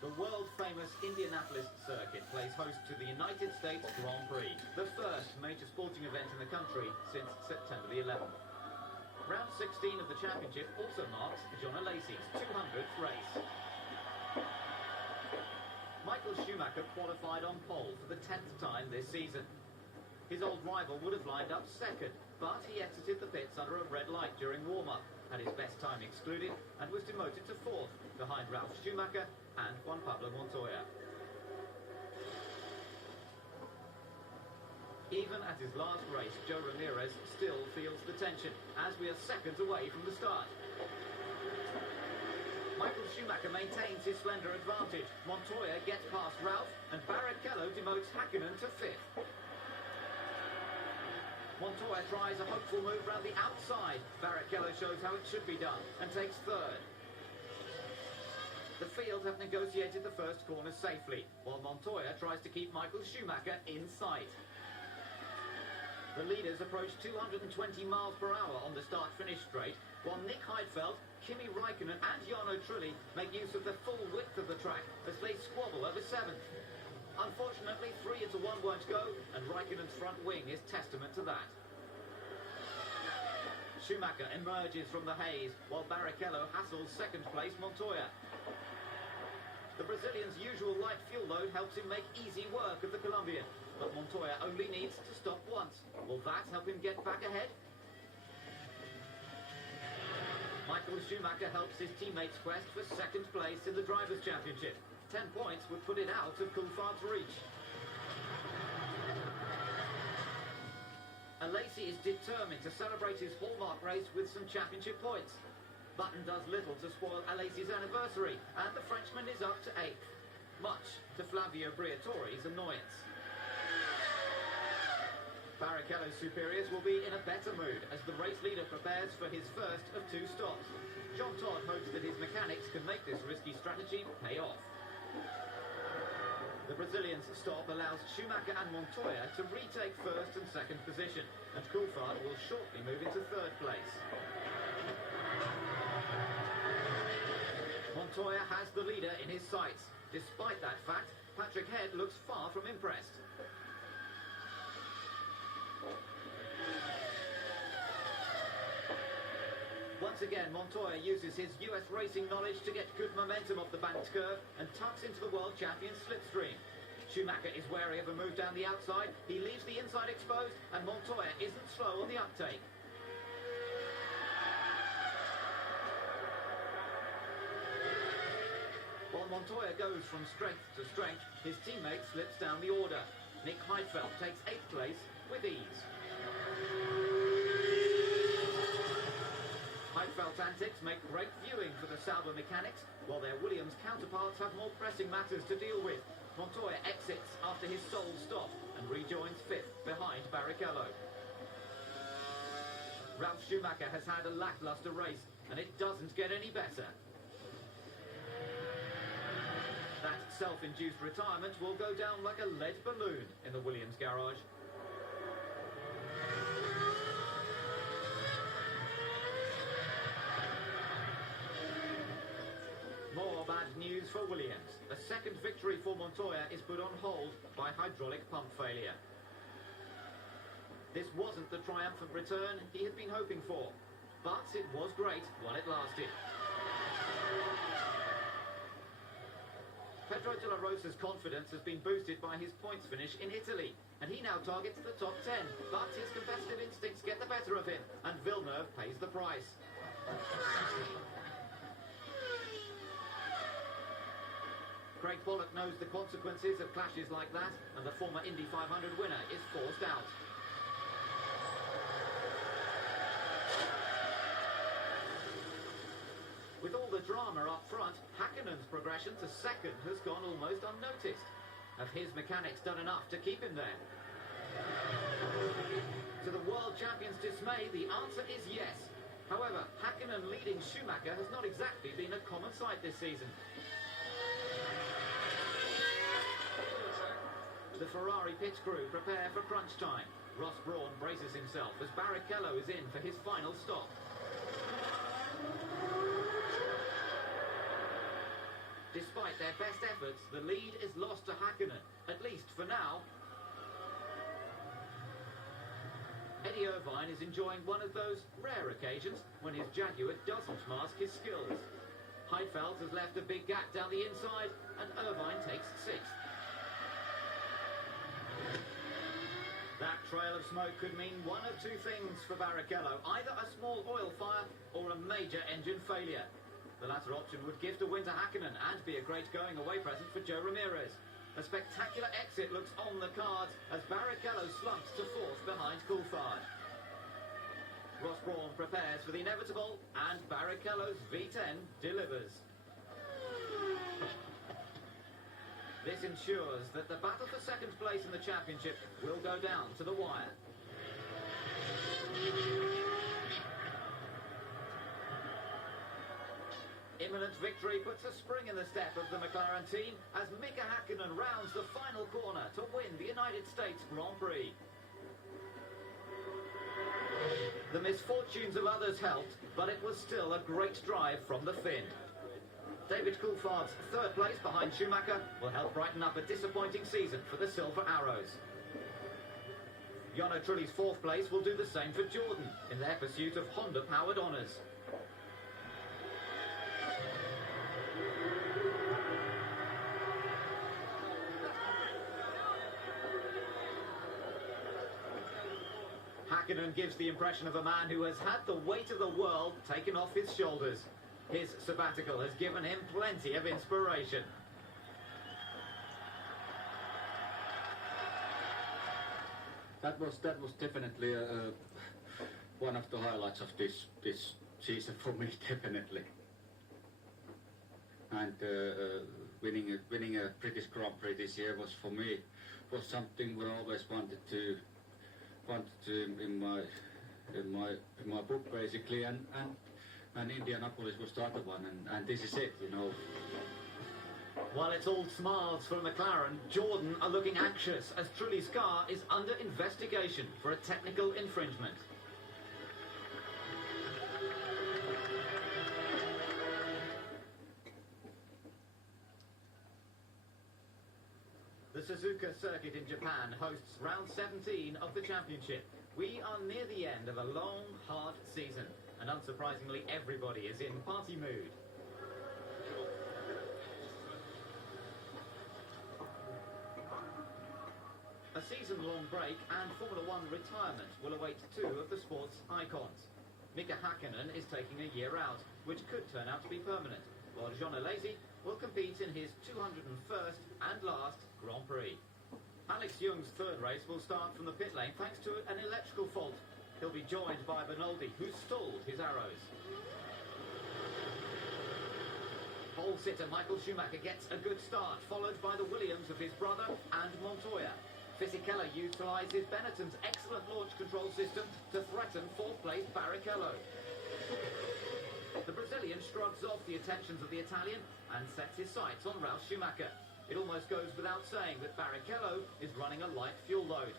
The world-famous Indianapolis circuit plays host to the United States Grand Prix, the first major sporting event in the country since September the 11th. Round 16 of the championship also marks John Alesi's 200th race. Michael Schumacher qualified on pole for the 10th time this season. His old rival would have lined up second, but he exited the pits under a red light during warm-up, had his best time excluded, and was demoted to fourth, behind Ralf Schumacher and Juan Pablo Montoya. Even at his last race, Joe Ramirez still feels the tension, as we are seconds away from the start. Michael Schumacher maintains his slender advantage. Montoya gets past Ralf, and Barrichello demotes Häkkinen to fifth. Montoya tries a hopeful move round the outside. Barrichello shows how it should be done and takes third. The field have negotiated the first corner safely, while Montoya tries to keep Michael Schumacher in sight. The leaders approach 220 miles per hour on the start-finish straight, while Nick Heidfeld, Kimi Räikkönen and Jarno Trulli make use of the full width of the track as they squabble over seventh. Unfortunately, 3-1 won't go, and Räikkönen's front wing is testament to that. Schumacher emerges from the haze, while Barrichello hassles second-place Montoya. The Brazilian's usual light fuel load helps him make easy work of the Colombian, but Montoya only needs to stop once. Will that help him get back ahead? Michael Schumacher helps his teammates quest for second place in the Drivers' Championship. 10 points would put it out of Coulthard's reach. Alesi is determined to celebrate his hallmark race with some championship points. Button does little to spoil Alesi's anniversary, and the Frenchman is up to 8th, much to Flavio Briatore's annoyance. Barrichello's superiors will be in a better mood as the race leader prepares for his first of 2 stops. John Todd hopes that his mechanics can make this risky strategy pay off. The Brazilian's stop allows Schumacher and Montoya to retake first and second position, and Coulthard will shortly move into third place. Montoya has the leader in his sights. Despite that fact, Patrick Head looks far from impressed. Once again, Montoya uses his US racing knowledge to get good momentum off the banked curve and tucks into the world champion's slipstream. Schumacher is wary of a move down the outside. He leaves the inside exposed, and Montoya isn't slow on the uptake. While Montoya goes from strength to strength, his teammate slips down the order. Nick Heidfeld takes 8th place with ease. Heidfeld's antics make great viewing for the Sauber mechanics, while their Williams counterparts have more pressing matters to deal with. Montoya exits after his sole stop and rejoins 5th behind Barrichello. Ralf Schumacher has had a lackluster race, and it doesn't get any better. That self-induced retirement will go down like a lead balloon in the Williams garage. More bad news for Williams. A second victory for Montoya is put on hold by hydraulic pump failure. This wasn't the triumphant return he had been hoping for, but it was great while it lasted. Pedro de la Rosa's confidence has been boosted by his points finish in Italy, and he now targets the top 10, but his competitive instincts get the better of him, and Villeneuve pays the price. Craig Pollock knows the consequences of clashes like that, and the former Indy 500 winner is forced out. With all the drama up front, Häkkinen's progression to second has gone almost unnoticed. Have his mechanics done enough to keep him there? To the world champion's dismay, the answer is yes. However, Häkkinen leading Schumacher has not exactly been a common sight this season. The Ferrari pit crew prepare for crunch time. Ross Brawn braces himself as Barrichello is in for his final stop. Despite their best efforts, the lead is lost to Häkkinen, at least for now. Eddie Irvine is enjoying one of those rare occasions when his Jaguar doesn't mask his skills. Heidfeld has left a big gap down the inside, and Irvine takes sixth. That trail of smoke could mean one of two things for Barrichello, either a small oil fire or a major engine failure. The latter option would give the win to Häkkinen and be a great going-away present for Joe Ramirez. A spectacular exit looks on the cards as Barrichello slumps to fourth behind Coulthard. Ross Brawn prepares for the inevitable, and Barrichello's V10 delivers. This ensures that the battle for second place in the championship will go down to the wire. Imminent victory puts a spring in the step of the McLaren team as Mika Häkkinen rounds the final corner to win the United States Grand Prix. The misfortunes of others helped, but it was still a great drive from the Finn. David Coulthard's third place behind Schumacher will help brighten up a disappointing season for the Silver Arrows. Jarno Trulli's fourth place will do the same for Jordan in their pursuit of Honda-powered honours. Häkkinen gives the impression of a man who has had the weight of the world taken off his shoulders. His sabbatical has given him plenty of inspiration. That was definitely one of the highlights of this season for me, definitely. And winning a British Grand Prix this year was, for me, was something what I always wanted to in my book, basically, and Indianapolis was the other one, and this is it, you know. While it's all smiles for McLaren, Jordan are looking anxious as Trulli's car is under investigation for a technical infringement. The Suzuka circuit in Japan hosts round 17 of the championship. We are near the end of a long, hard season, and unsurprisingly everybody is in party mood. A season-long break and Formula One retirement will await two of the sport's icons. Mika Häkkinen is taking a year out, which could turn out to be permanent, while Jean Alesi will compete in his 201st and last Grand Prix. Alex Young's third race will start from the pit lane thanks to an electrical fault. He'll be joined by Bernoldi, who stalled his arrows. Pole sitter Michael Schumacher gets a good start, followed by the Williams of his brother and Montoya. Fisichella utilises Benetton's excellent launch control system to threaten fourth place Barrichello. The Brazilian shrugs off the attentions of the Italian and sets his sights on Ralf Schumacher. It almost goes without saying that Barrichello is running a light fuel load.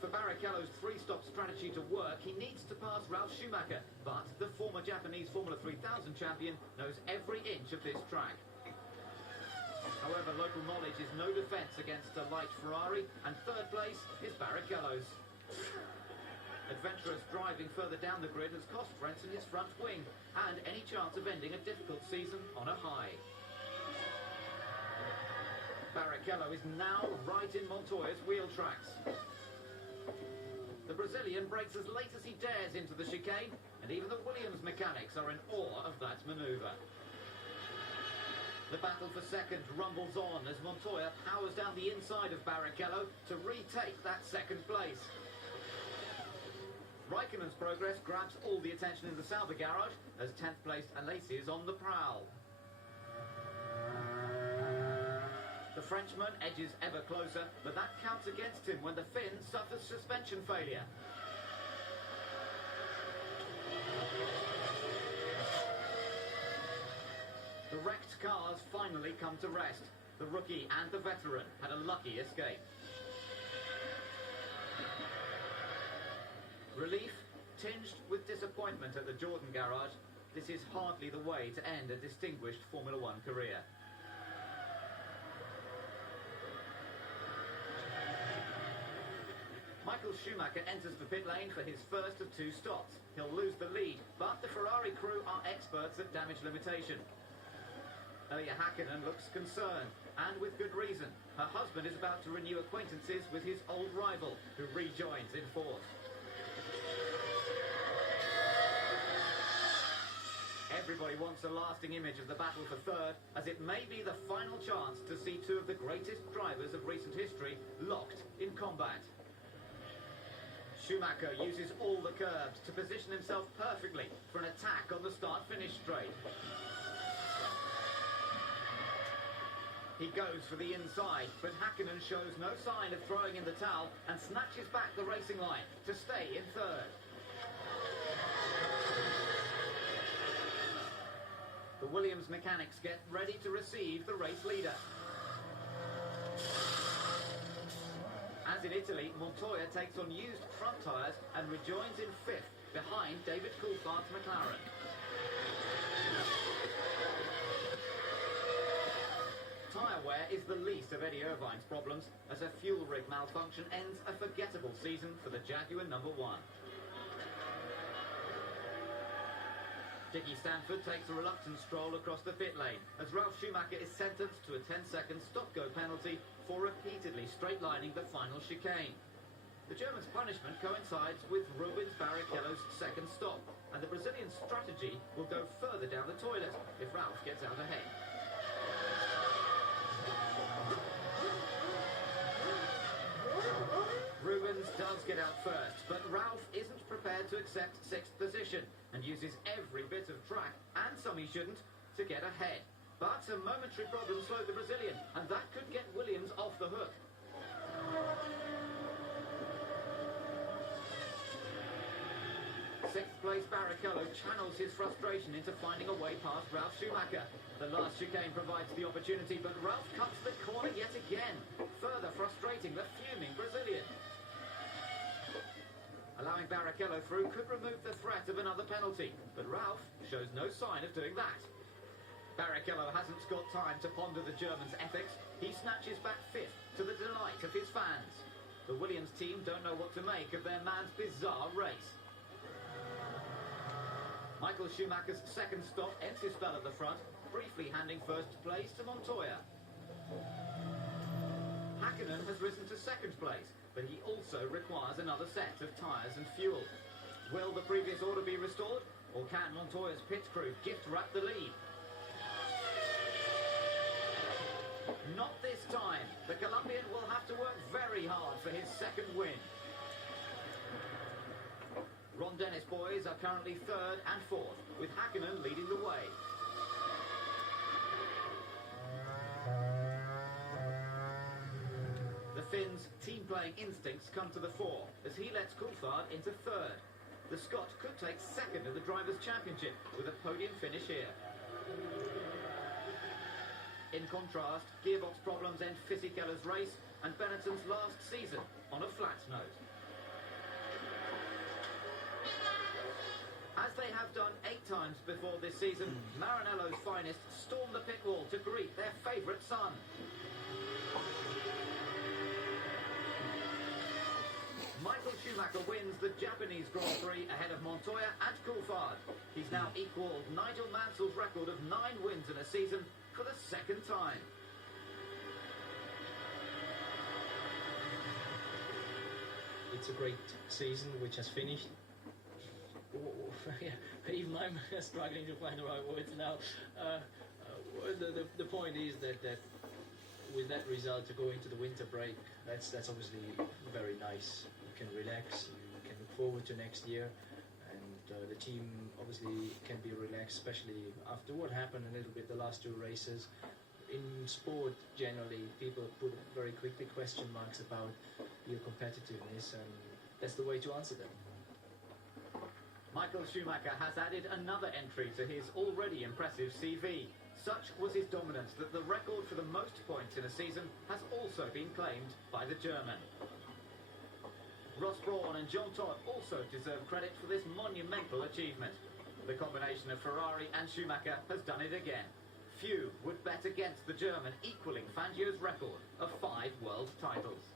For Barrichello's three-stop strategy to work, he needs to pass Ralf Schumacher, but the former Japanese Formula 3000 champion knows every inch of this track. However, local knowledge is no defence against a light Ferrari, and third place is Barrichello's. Adventurous driving further down the grid has cost Frentzen his front wing, and any chance of ending a difficult season on a high. Barrichello is now right in Montoya's wheel tracks. The Brazilian brakes as late as he dares into the chicane, and even the Williams mechanics are in awe of that manoeuvre. The battle for second rumbles on as Montoya powers down the inside of Barrichello to retake that second place. Raikkonen's progress grabs all the attention in the Sauber garage as 10th placed Alesi is on the prowl. The Frenchman edges ever closer, but that counts against him when the Finn suffers suspension failure. The wrecked cars finally come to rest. The rookie and the veteran had a lucky escape. Relief tinged with disappointment at the Jordan garage this is hardly the way to end a distinguished Formula One career. Michael Schumacher enters the pit lane for his first of 2 stops. He'll lose the lead, but the Ferrari crew are experts at damage limitation. Ilya Häkkinen looks concerned, and with good reason. Her husband is about to renew acquaintances with his old rival, who rejoins in force. Everybody wants a lasting image of the battle for third, as it may be the final chance to see 2 of the greatest drivers of recent history locked in combat. Schumacher uses all the curbs to position himself perfectly for an attack on the start-finish straight. He goes for the inside, but Häkkinen shows no sign of throwing in the towel and snatches back the racing line to stay in third. The Williams mechanics get ready to receive the race leader. As in Italy, Montoya takes on used front tyres and rejoins in 5th, behind David Coulthard's McLaren. Tyre wear is the least of Eddie Irvine's problems, as a fuel rig malfunction ends a forgettable season for the Jaguar number 1. Dickie Stanford takes a reluctant stroll across the pit lane as Ralf Schumacher is sentenced to a 10-second stop-go penalty for repeatedly straight-lining the final chicane. The German's punishment coincides with Rubens Barrichello's second stop, and the Brazilian strategy will go further down the toilet if Ralf gets out ahead. Rubens does get out first, but Ralf isn't prepared to accept 6th position and uses every bit of track, and some he shouldn't, to get ahead. But a momentary problem slowed the Brazilian, and that could get Williams off the hook. 6th place Barrichello channels his frustration into finding a way past Ralf Schumacher. The last chicane provides the opportunity, but Ralf cuts the corner yet again, further frustrating the fuming Brazilian. Allowing Barrichello through could remove the threat of another penalty, but Ralf shows no sign of doing that. Barrichello hasn't got time to ponder the German's ethics. He snatches back 5th to the delight of his fans. The Williams team don't know what to make of their man's bizarre race. Michael Schumacher's second stop ends his spell at the front, briefly handing first place to Montoya. Häkkinen has risen to 2nd place, but he also requires another set of tyres and fuel. Will the previous order be restored, or can Montoya's pit crew gift wrap the lead? Not this time. The Colombian will have to work very hard for his 2nd win. Ron Dennis boys are currently 3rd and 4th, with Häkkinen leading the way. The Finn's team-playing instincts come to the fore as he lets Coulthard into 3rd. The Scot could take 2nd in the Drivers' Championship with a podium finish here. In contrast, gearbox problems end Fisichella's race and Benetton's last season on a flat note. As they have done 8 times before this season, Maranello's finest storm the pit wall to greet their favourite son. Michael Schumacher wins the Japanese Grand Prix ahead of Montoya and Coulthard. He's now equalled Nigel Mansell's record of 9 wins in a season for the 2nd time. It's a great season which has finished. Even I'm struggling to find the right words now. The point is that with that result to go into the winter break, that's obviously very nice. You can relax, you can look forward to next year, and the team obviously can be relaxed, especially after what happened a little bit the last 2 races. In sport, generally, people put very quickly question marks about your competitiveness, and that's the way to answer them. Michael Schumacher has added another entry to his already impressive CV. Such was his dominance that the record for the most points in a season has also been claimed by the German. Ross Brawn and John Todd also deserve credit for this monumental achievement. The combination of Ferrari and Schumacher has done it again. Few would bet against the German equalling Fangio's record of 5 world titles.